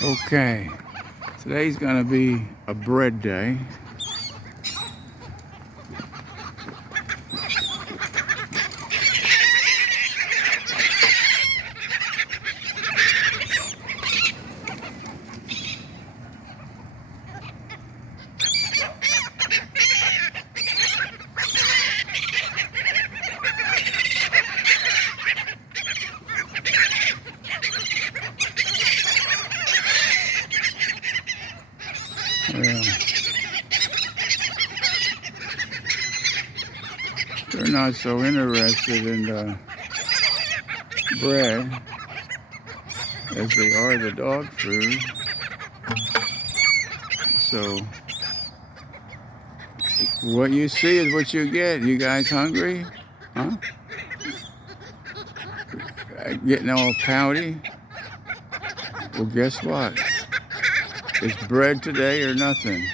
Okay, today's gonna be a bread day. Yeah, they're not so interested in the bread as they are the dog food. So what you see is what you get. You guys hungry? Huh? Getting all pouty? Well, guess what? It's bread today or nothing.